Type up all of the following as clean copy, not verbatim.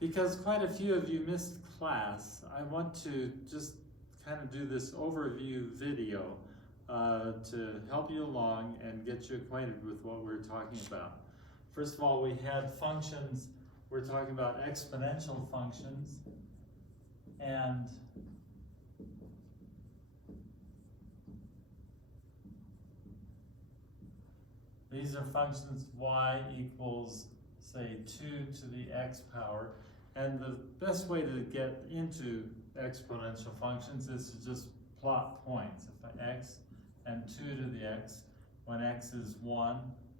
Because quite a few of you missed class, I want to just kind of do this overview video to help you along and get you acquainted with what we're talking about. First of all, we had functions. We're talking about exponential functions, and these are functions y equals, say, 2 to the x power. And the best way to get into exponential functions is to just plot points. If x and 2 to the x, when x is 1,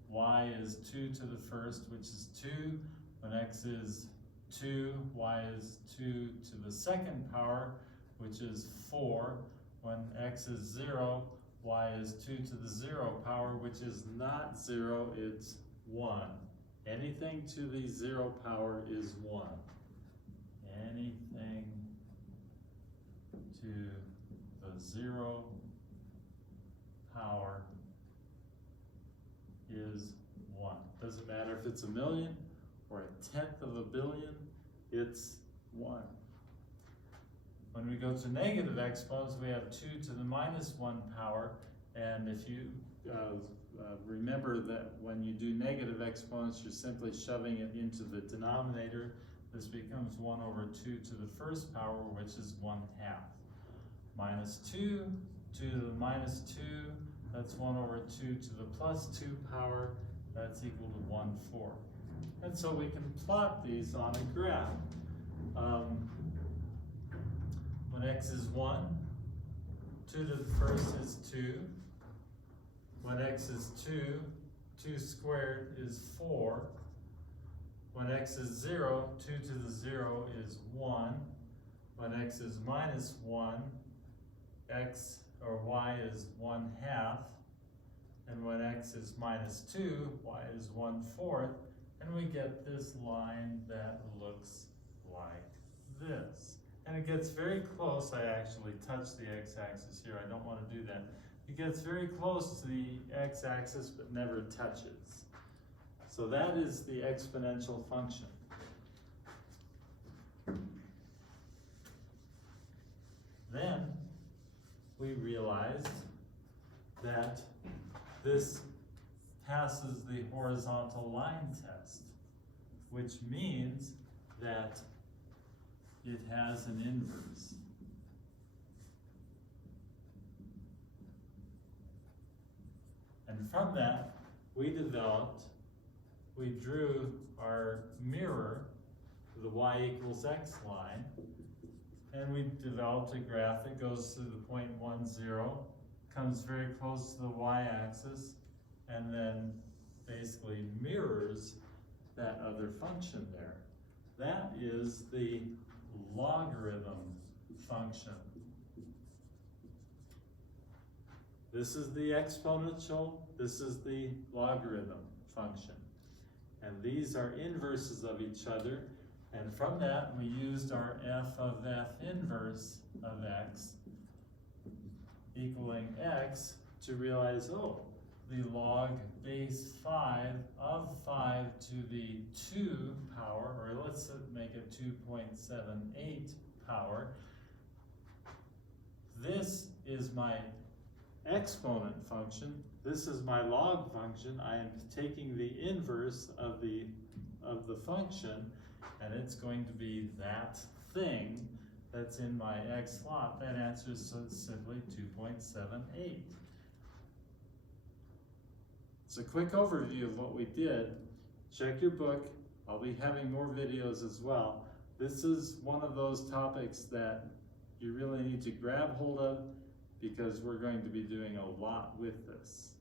y is 2 to the first, which is 2. When x is 2, y is 2 to the second power, which is 4. When x is 0, y is 2 to the 0 power, which is not 0, it's 1. Anything to the 0 power is 1. Anything to the 0 power is 1. Doesn't matter if it's a million or a tenth of a billion, it's 1. When we go to negative exponents, we have 2 to the minus 1 power, and if you remember that when you do negative exponents, you're simply shoving it into the denominator. This becomes 1 over 2 to the first power, which is 1/2. Minus 2, 2 to the minus 2, that's 1 over 2 to the plus 2 power, that's equal to 1/4. And so we can plot these on a graph. When x is 1, 2 to the first is 2. When x is 2, 2 squared is 4. When x is 0, 2 to the 0 is 1. When x is minus 1, x or y is 1/2. And when x is minus 2, y is 1/4. And we get this line that looks like this. And it gets very close. I actually touched the x-axis here. I don't want to do that. It gets very close to the x-axis but never touches. So that is the exponential function. Then we realized that this passes the horizontal line test, which means that it has an inverse. And from that, we drew our mirror, the y equals x line, and we developed a graph that goes to the point 1, 0, comes very close to the y-axis, and then basically mirrors that other function there. That is the logarithm function. This is the exponential, this is the logarithm function. And these are inverses of each other, and from that we used our f of f inverse of x equaling x to realize, oh, the log base 5 of 5 to the 2 power, or let's make it 2.78 power. This is my exponent function. This is my log function. I am taking the inverse of the function, and it's going to be that thing that's in my x slot. That answer is simply 2.78. It's a quick overview of what we did. Check your book. I'll be having more videos as well. This is one of those topics that you really need to grab hold of, because we're going to be doing a lot with this.